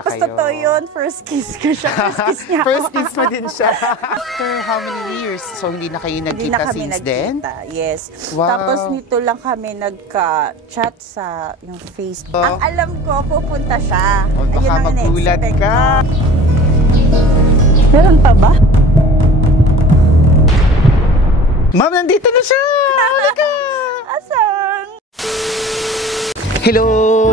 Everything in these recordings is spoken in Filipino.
Tapos totoo yun, first kiss ko siya. First kiss niya First kiss mo din siya. After how many years? So, hindi na kayo nagkita since then? Yes. Wow. Tapos nito lang kami nagka-chat sa yung Facebook. Ang alam ko, pupunta siya. O, baka magulat ka. Meron pa ba? Ma'am, nandito na siya! Halika! Asan? Hello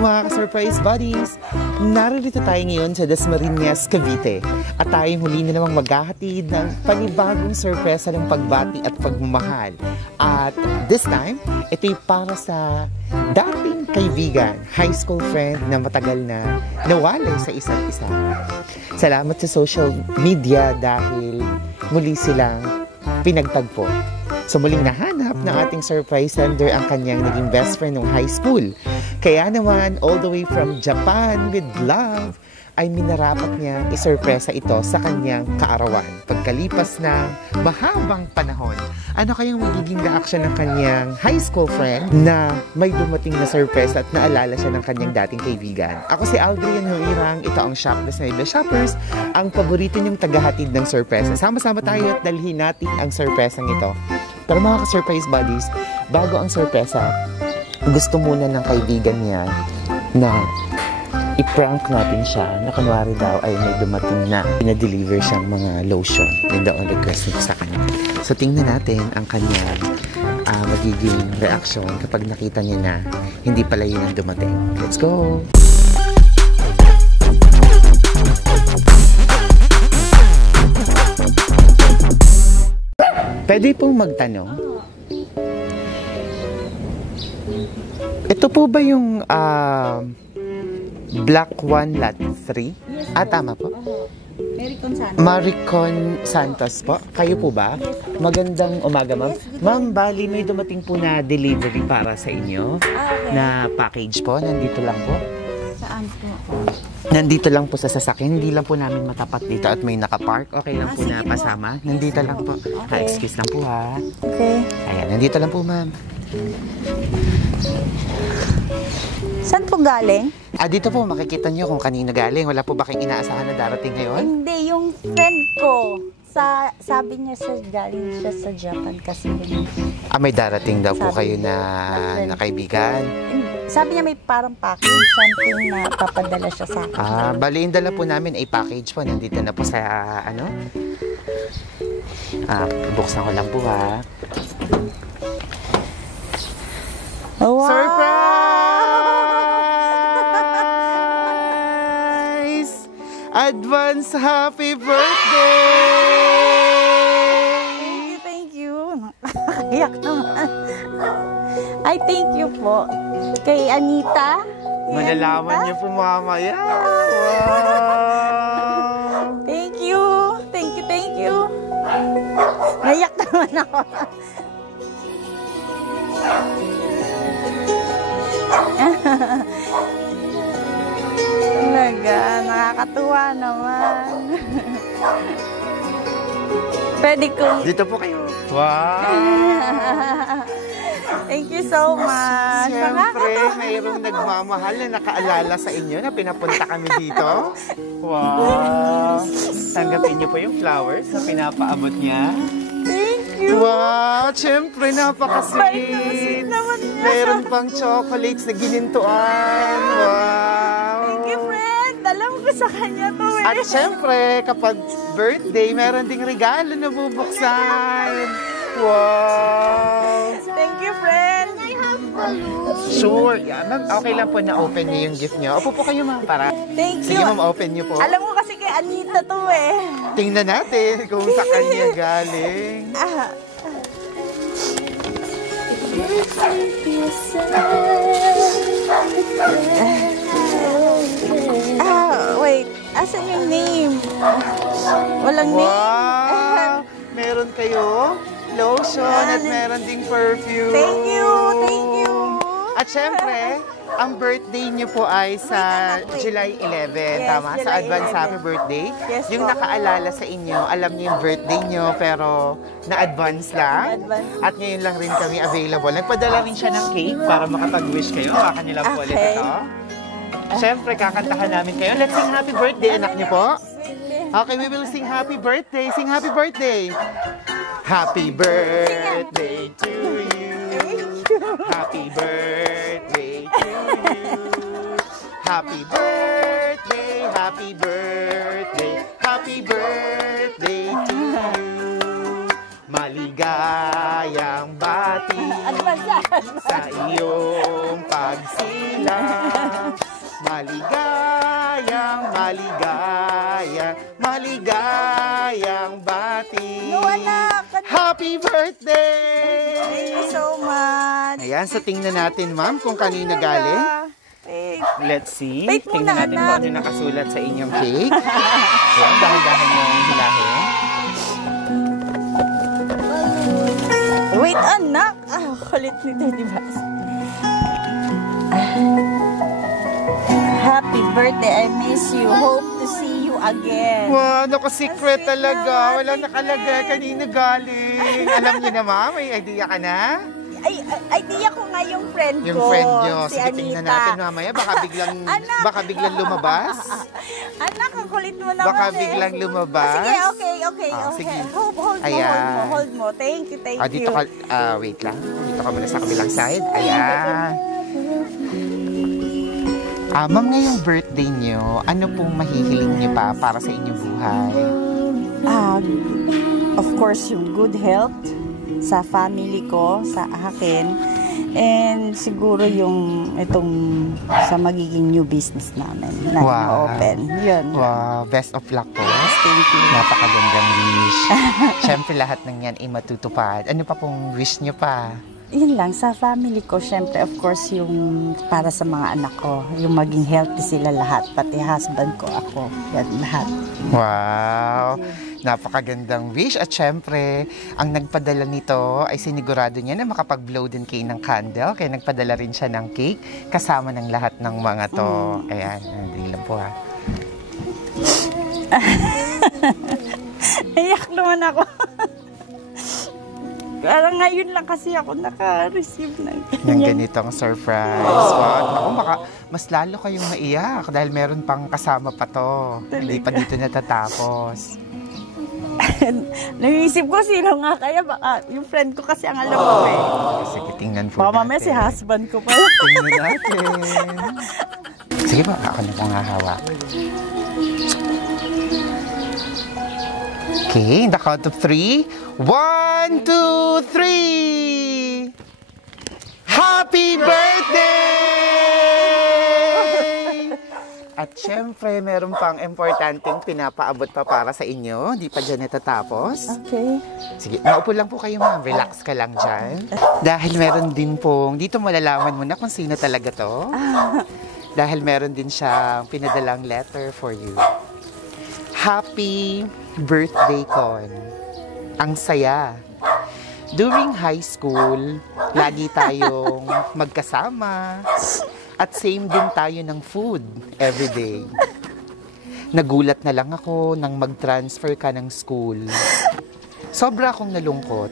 mga ka-surprise buddies! Narito tayo ngayon sa Dasmariñas, Cavite. At tayo muli na namang maghahatid ng panibagong sorpresa ng pagbati at pagmamahal. At this time, ito'y para sa dating kaibigan, high school friend na matagal na nawalay sa isa't isa. Salamat sa social media dahil muli silang pinagtagpo. So muling nahanap ng ating surprise sender ang kanyang naging best friend ng high school. Kaya naman, all the way from Japan with love, ay minarapat niya isurpresa ito sa kanyang kaarawan. Pagkalipas ng mahabang panahon, ano kayang magiging reaction ng kanyang high school friend na may dumating na surpresa at naalala siya ng kanyang dating kaibigan? Ako si Aldrian Huirang, ito ang Shop Dasmariñas Shoppers, ang paborito niyong tagahatid ng surpresa. Sama-sama tayo at dalhin natin ang surpresang ito. Pero mga ka-surprise buddies, bago ang surpresa, gusto muna ng kaibigan niya na i-prank natin siya na kunwari daw ay may dumating na pinadeliver siyang mga lotion. Yun daw ang request niya sa kanya. So tingnan natin ang kanyang magiging reaction kapag nakita niya na hindi pala yun ang dumating. Let's go! Pwede pong magtanong. Ito po ba yung Black One Lot 3? Yes, tama po? Maricon Santos. Maricon Santos po. Kayo po ba? Magandang umaga, ma'am. Ma'am, bali may dumating po na delivery para sa inyo. Okay. Na package po. Nandito lang po. Saan po? Nandito lang po sa sasakyan. Hindi lang po namin matapat dito at may nakapark. Okay lang po na pasama. Nandito lang po. Okay. Excuse lang po ha. Okay. Ayan, nandito lang po, ma'am. Saan po galing? Dito po makikita nyo kung kanino galing. Wala po ba kayong inaasahan na darating ngayon? Hindi, yung friend ko. Sabi niya galing siya sa Japan kasi May darating daw po kayo na kaibigan. Sabi niya may parang package, something na papadala siya sa akin. Bali, yung dala po namin ay package po. Nandito na po sa, buksan ko lang po ha. Wow! Surprise! Advance happy birthday! Thank you. Nakakayak naman. Ay, thank you po. Kay Anita. Malalaman niyo po mamaya. Wow! Thank you. Thank you, thank you. Nayak naman ako. Talaga, nakakatuwa naman. Pwede kong... Dito po kayo. Wow! Thank you so much. Siyempre, mayroong nagmamahal na nakaalala sa inyo na pinapunta kami dito. Wow! Tanggapin niyo po yung flowers na pinapaabot niya. Thank you. Wow! Siyempre, napaka-sweet. Mayroon pang chocolates na ginintuan. Wow! Thank you, friend. Alam ko sa kanya to eh. At siyempre, kapag birthday, meron ding regalo na bubuksan. Wow! Thank you, friend. I have balloons. Sure. Yeah, ma'am, okay lang po na open niyo yung gift niyo. Opo po kayo, ma'am, para. Thank you. Sige, ma'am, open niyo po. Alam mo kasi kay Anita to eh. Tingnan natin kung sa kanya galing. Wait. Asan yung name? Walang name. Wow! Meron kayo lotion at meron ding perfume. Thank you. Thank you. At syempre, ang birthday niyo po ay sa July 11, Yes, tama? Sa July advance 11. happy birthday. Yes, Yung po. nakaalala sa inyo, alam niyo yung birthday niyo, pero na-advance lang. Na-advance. At ngayon lang rin kami available. Nagpadala rin siya ng cake para makapag-wish kayo. Baka niyo lang po ulit Okay. ito. Siyempre, kakantahan namin kayo. Let's sing happy birthday, anak niyo po. Okay, we will sing happy birthday. Sing happy birthday. Happy birthday to you. Happy birthday to you. Happy birthday, happy birthday, happy birthday to you. Maligayang bati sa iyong pagsilang. Maligayang bati. Happy birthday! Thank you so much. Ayan, so tingnan natin, ma'am, kung kanina galing. Wait. Let's see. Wait Tingnan muna, natin anak. kung ano nakasulat sa inyong cake. Ayan, dahan-dahan yung hilahin. Wait, anak. Kulit nito, di ba? Happy birthday. I miss you. Hope to see you again. Wow, naka-secret talaga. Wala nakalagay. Kanina galing. Alam niyo na, ma'am? May idea ka na? Ay, idea ko nga yung friend ko. Yung friend niyo. Si Sige, tingnan natin mamaya. Baka biglang lumabas. Anak, ang kulit mo naman. Baka biglang lumabas. Sige, okay. Sige. Hold mo. Thank you. Dito ka, wait lang. Dito ka muna sa kabilang side. Ayan. Ma'am, ngayong birthday niyo, ano pong mahihiling niyo pa para sa inyong buhay? Of course, yung good health sa family ko, sa akin, and siguro yung itong sa magiging new business namin na open. Yun. Wow, best of luck po. Thank you. Napakagandang wish. Siyempre, lahat ng yan ay matutupad. Ano pa pong wish niyo pa? Yun lang, sa family ko, syempre, of course, yung para sa mga anak ko, yung maging healthy sila lahat, pati husband ko, ako, yan lahat. Wow! Napakagandang wish. At syempre, ang nagpadala nito ay sinigurado niya na makapag-blow din kayo ng candle. Kaya nagpadala rin siya ng cake kasama ng lahat ng mga to. Ayan, hindi lang po ha. Iyak naman ako. Parang ngayon lang kasi ako naka-receive ng ganitong surprise. Wow. Ako, baka mas lalo kayong maiyak dahil meron pang kasama pa to. Hindi pa dito natatapos. Naisip ko sino nga kaya, baka yung friend ko kasi ang alam ko eh. Sige, tingnan po baka natin. mamaya si husband ko pala. Tingnan natin. Sige ba, ako na pong hahawak. Okay, in the count of 3. 1, 2, 3! Happy birthday! At syempre, meron pang importanteng pinapaabot pa para sa inyo. Di pa dyan natatapos. Okay. Sige, maupo lang po kayo, ma'am. Relax ka lang dyan. Dahil meron din pong, dito malalaman mo na kung sino talaga to. Dahil meron din siyang pinadalang letter for you. Happy birthday, Con. Ang saya. During high school, lagi tayong magkasama. At same din tayo ng food everyday. Nagulat na lang ako nang mag-transfer ka ng school. Sobra akong nalungkot.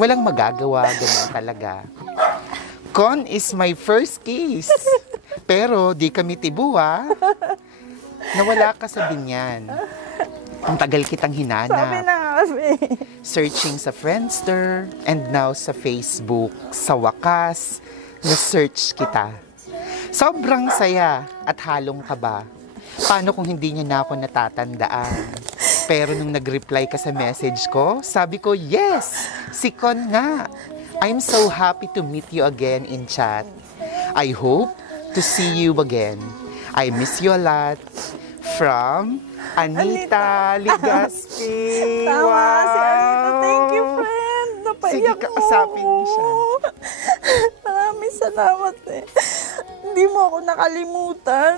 Walang magagawa, ganun talaga. Con is my first kiss. Pero di kami tibuha. Nawala ka sa binyan. Ang tagal kitang hinanap. Sabi na nga kasi. Searching sa Friendster and now sa Facebook. Sa wakas, na-search kita. Sobrang saya at halong kaba. Paano kung hindi niya na ako natatandaan? Pero nung nag-reply ka sa message ko, sabi ko, yes! Si Con nga! I'm so happy to meet you again in chat. I hope to see you again. I miss you a lot. From Anita Ligaspi. Tama, wow. si Anita. Thank you, friend. Napaiyak Sige, kausapin mo siya. Maraming salamat eh. Hindi mo ako nakalimutan.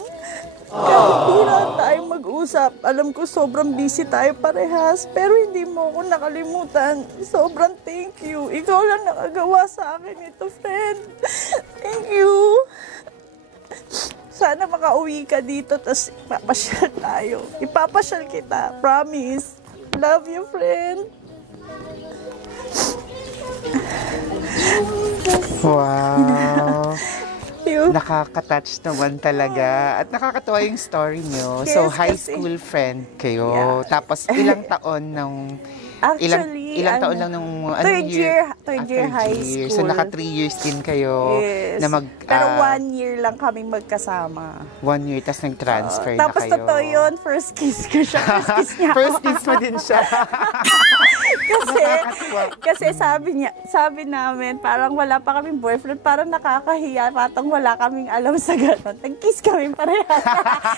Kahit hira tayong mag-usap, alam ko sobrang busy tayo parehas, pero hindi mo ako nakalimutan. Sobrang thank you. Ikaw lang nakagawa sa akin ito, friend. Thank you. Sana makauwi ka dito, tapos ipapasyal tayo. Ipapasyal kita. Promise. Love you, friend. Wow. you. Nakaka-touch naman talaga. At nakakatuwa yung story nyo. Yes, So, high kasi- school friend kayo. Yeah. Tapos, ilang taon ng... Actually, ilang taon lang nung... third year high year. school. So, naka 3 years din kayo. Yes. Na Pero 1 year lang kami magkasama. 1 year, tapos nag-transfer na Tapos kayo. totoo yun, first kiss ko siya. First kiss niya ako. First kiss mo din siya. kasi sabi namin, parang wala pa kaming boyfriend, parang nakakahiya, patang wala kaming alam sa gano'n. Nag-kiss kami parehas.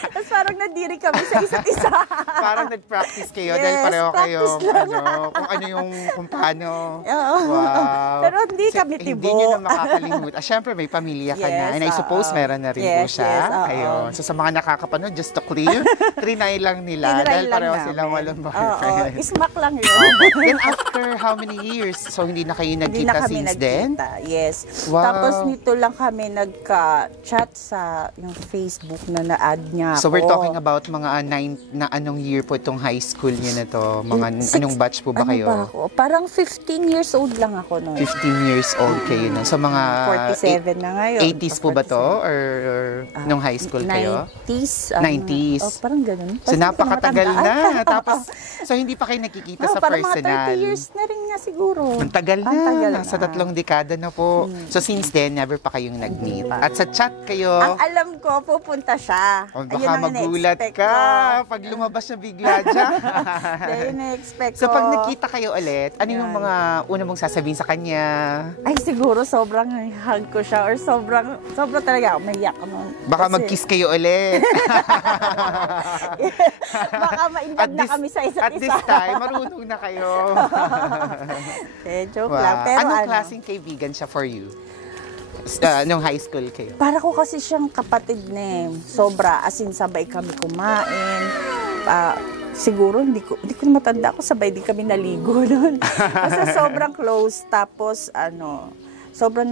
Tapos parang nadiri kami sa isa't isa. Parang nag-practice kayo Yes, dahil pareho kayo. practice lang. Kung ano yung, kung paano. Oo. Wow. Pero hindi kami tibo. Hindi nyo na makakalimutan. Siyempre, may pamilya ka na. Yes, And I suppose meron na rin po siya. Yes, oo. Ayun. So, sa mga nakakapanood, just to clear, trinay lang nila. Tinry Dahil lang pareho namin. silang walang Oo, boyfriend. ismak lang yun. Then after how many years? So, hindi na kayo Hindi nagkita na kami since then? nagkita. Yes. Wow. Tapos nito lang kami nagka-chat sa yung Facebook na na-add niya ako. So, we're talking about mga na anong year po itong high school niyo na to? Mga anong batch po ba ano kayo? Ba ako? Parang 15 years old lang ako noon. 15 years old kayo na. So, mga 47 na ngayon. 80s po ba to? Or nung high school kayo? 90s. 90s. Oh, parang ganun. So, Basta napakatagal hindi ko na. matandaan. Tapos, so, hindi pa kayo nakikita sa parang personal. mga 30 years na rin nga siguro. Ang tagal na. Ang tagal na. Sa 3 dekada na po. So, since then, never pa kayong nag-meet. At sa chat kayo, Ang alam ko, pupunta siya. oh, Ayun baka ang magulat ina-expect ka ko. pag lumabas na bigla dyan. Ayun na-expect ko. So, pag nakita kayo ulit, ano yung mga una mong sasabihin sa kanya? Ay, siguro sobrang hug ko siya or sobrang talaga ako maiyak ako nun. Baka Kasi mag-kiss kayo ulit. Baka ma-inlove na kami sa isa't At isa. this time, marunong na kayo. Joke lang. Pero Anong klaseng kaibigan siya for you? Nung high school kayo? para ko kasi siyang kapatid na sobra, as in sabay kami kumain. Siguro, hindi ko na matanda ako, sabay din kami naligo nun. Basta sobrang close. Tapos, sobrang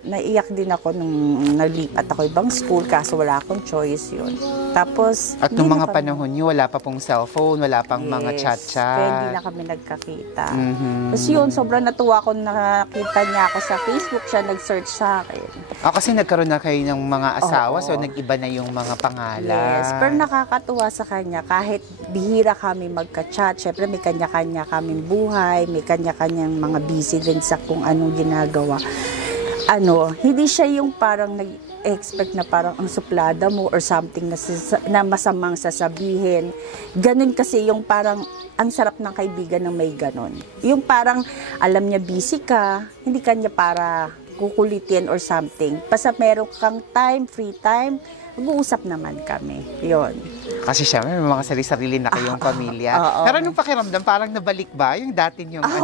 naiyak din ako nung nalipat ako ibang school kaso wala akong choice yun. Tapos, At nung mga panahon niyo, wala pa pong cellphone, wala pang mga Yes, chat-chat. kaya hindi na kami nagkakita. Mhm. Tapos yun, sobrang natuwa ko nakita niya ako sa Facebook, siya nag-search sa akin. Kasi nagkaroon na kayo ng mga asawa, Oo. so nag-iba na yung mga pangalan. Yes, pero nakakatuwa sa kanya kahit bihira kami magka-chat. Syempre may kanya-kanya kaming buhay, may kanya-kanyang mga busy din sa kung anong ginagawa. Hindi siya yung parang nag-expect na parang ang suplada mo or something na masamang sasabihin. Ganun kasi yung parang ang sarap ng kaibigan ng may ganun. Yung parang alam niya busy ka, hindi kanya para kukulitin or something. Basta meron kang time, free time, mag-uusap naman kami. Yun. Kasi syempre, may mga sarili-sarili na kayong pamilya. Oo. Pero nung pakiramdam, parang nabalik ba yung dati yung pag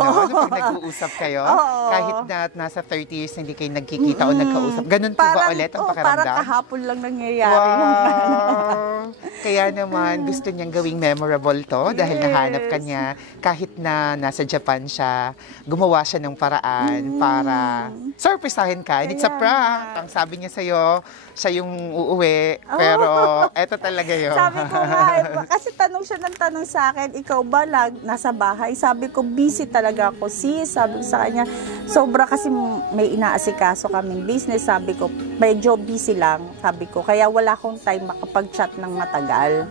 nag-uusap kayo? Oo. Kahit na nasa 30 years hindi kayo nagkikita o nagkausap. Ganun po ba ulit ang pakiramdam? Parang kahapon lang nangyayari. Wow! Kaya naman, gusto niyang gawing memorable to dahil Yes. nahanap ka niya. Kahit na nasa Japan siya, gumawa siya ng paraan para surprisahin ka. And it's a Kaya prank. nga. Ang sabi niya sa'yo, siya yung uuwi. Pero eto talaga yun. Sabi ko nga, kasi tanong siya ng tanong sa akin, ikaw ba nasa bahay? Sabi ko, busy talaga ako, sis. Sabi ko sa kanya, sobra kasi may inaasikaso kaming business. Sabi ko, medyo busy lang. Sabi ko, kaya wala akong time makapag-chat ng matagal.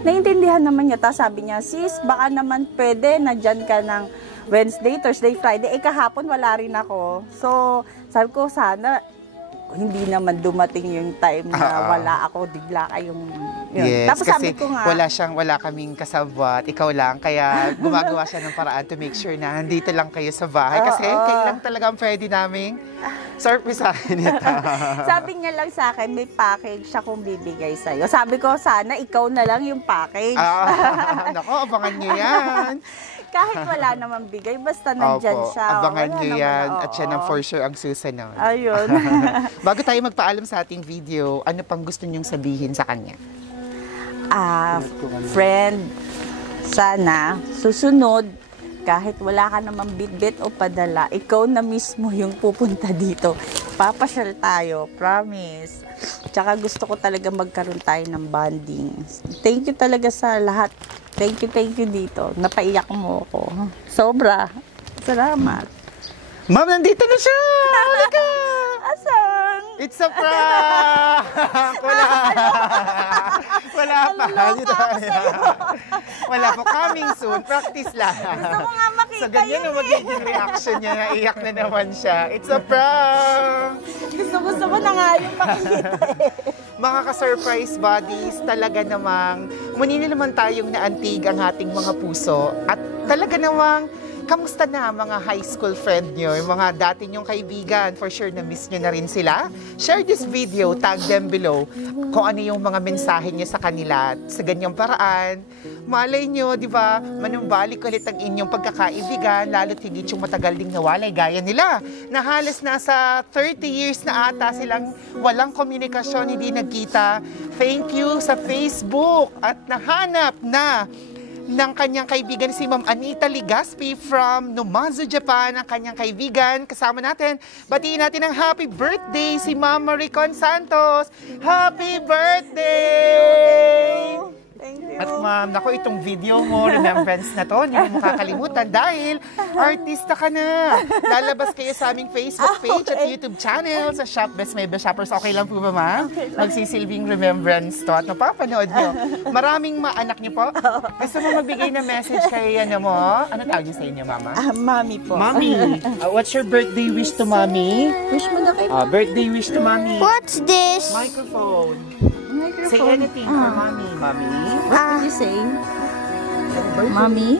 Naiintindihan naman niya. Tapos sabi niya, sis, baka naman pwede, nandyan ka ng Wednesday, Thursday, Friday. Kahapon wala rin ako. So, sabi ko, sana hindi naman dumating yung time na wala ako, bigla kayong yun. Yes, Tapos kasi sabi ko nga, wala kaming kasabwat, ikaw lang, kaya gumagawa siya ng paraan to make sure na nandito lang kayo sa bahay. Kasi kailan talaga ang pwede naming surpriseahin ito. sabi niya lang sa akin, may package siya kung bibigay sa'yo. Sabi ko, sana ikaw na lang yung package. Nako, abangan niyo yan. Kahit wala naman bigay, basta nandyan Opo, siya. abangan Wala niyo naman, yan. oo. At siya ng for sure ang susunod. Ayun. Bago tayo magpaalam sa ating video, ano pang gusto niyong sabihin sa kanya? Friend, sana susunod, kahit wala ka namang bitbit o padala, ikaw na mismo yung pupunta dito. Papasyal tayo, promise. Tsaka gusto ko talaga magkaroon tayo ng bonding. Thank you talaga sa lahat. Thank you dito. Napaiyak mo ako. Sobra. Salamat. Ma'am, nandito na siya! Halika! Asan? It's a prank! Wala pa. Wala po. Coming soon. Practice lang. Gusto ko nga makita So, ganyan ang magiging reaction niya. Naiyak na naman siya. It's a prank! Gusto ko na nga yung makikita Mga ka-surprise buddies, talaga namang muli na naman tayong naantig ang ating mga puso. At talaga namang kamusta na mga high school friend nyo, yung mga dati nyong kaibigan, for sure na-miss nyo na rin sila. Share this video, tag them below kung ano yung mga mensahe nyo sa kanila sa ganyang paraan. Malay nyo, di ba, manumbalik ulit ang inyong pagkakaibigan, lalo't higit yung matagal ding nawalay gaya nila. Na halos nasa 30 years na ata silang walang komunikasyon, hindi nagkita. Thank you sa Facebook at nahanap na ng kanyang kaibigan si Ma'am Anita Ligaspi from Numazu, Japan, ang kanyang kaibigan. Kasama natin, batiin natin ang happy birthday si Ma'am Maricon Santos. Happy birthday! Thank you. At ma'am, naku, itong video mo, remembrance na to, hindi mo makakalimutan dahil artista ka na. Lalabas kayo sa aming Facebook page at YouTube channel sa Shop Best May Best Shoppers. Okay lang po ba, ma'am? Magsisilbing remembrance to at napapanood nyo. Maraming anak niyo po. Gusto mo magbigay na message kay ano mo? Ano tawag niyo sa inyo, mama? Mami po. Mami, what's your birthday wish to mommy? Wish mo na kay Birthday wish to mommy. What's this? Microphone. microphone. Say anything for mommy. Mommy? What did you say? Mommy?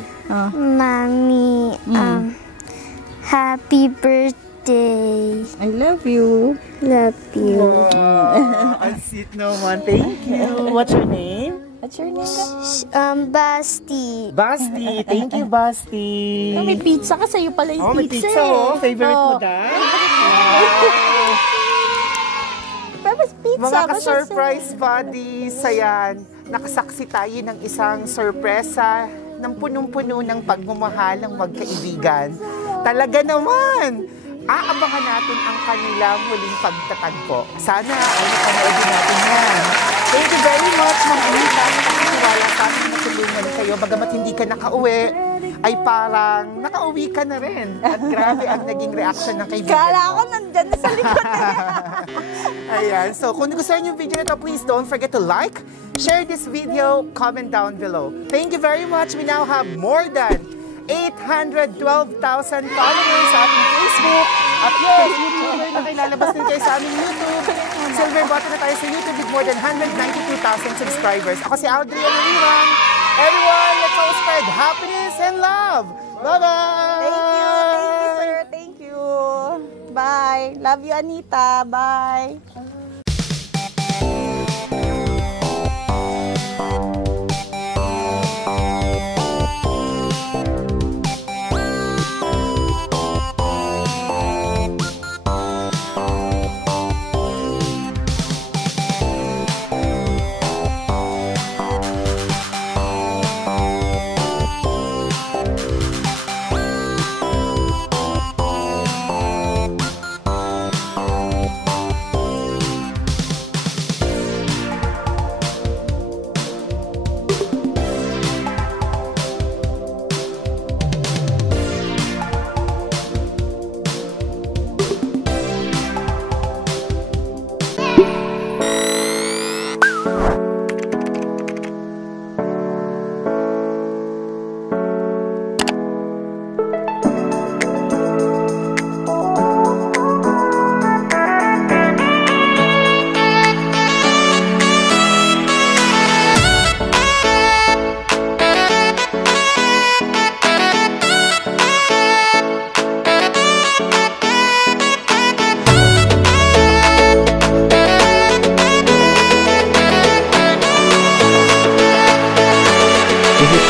Mommy, happy birthday. I love you. Love you. Ang sweet naman. Thank you. What's your name? What's your name? Basti. Basti. Thank you, Basti. May pizza ka sa'yo pala yung May pizza. pizza, oh. Favorite mo dahil? Tapos pizza. Mga basta ka-surprise buddies, ayan, nakasaksi tayo ng isang sorpresa ng punong-puno ng pagmamahal ng magkaibigan. Talaga naman! Aabangan natin ang kanilang huling pagtatagpo. Sana ay napanoodin natin yan. Thank you very much, Ma'am Anita. Nakakatiwala sa ating natulungan kayo. Bagamat hindi ka nakauwi, ay parang nakauwi ka na rin. At grabe ang naging reaction ng kaibigan Kala mo. ko nandyan na sa likod na yan. Ayan. So, kung gusto niyo yung video na to, please don't forget to like, share this video, comment down below. Thank you very much. We now have more than 812,000 followers sa ating Facebook. At yes, YouTuber na kayo, lalabas din kayo sa aming YouTube. Silver button na tayo sa YouTube with more than 192,000 subscribers. Ako si Audrey Anurirang. Everyone, let's all spread happiness and love. Bye-bye! Thank you, sir. Thank you. Bye. Love you, Anita. Bye.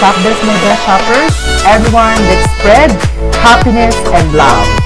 Shop Best My Best Shoppers. Everyone, let's spread happiness and love.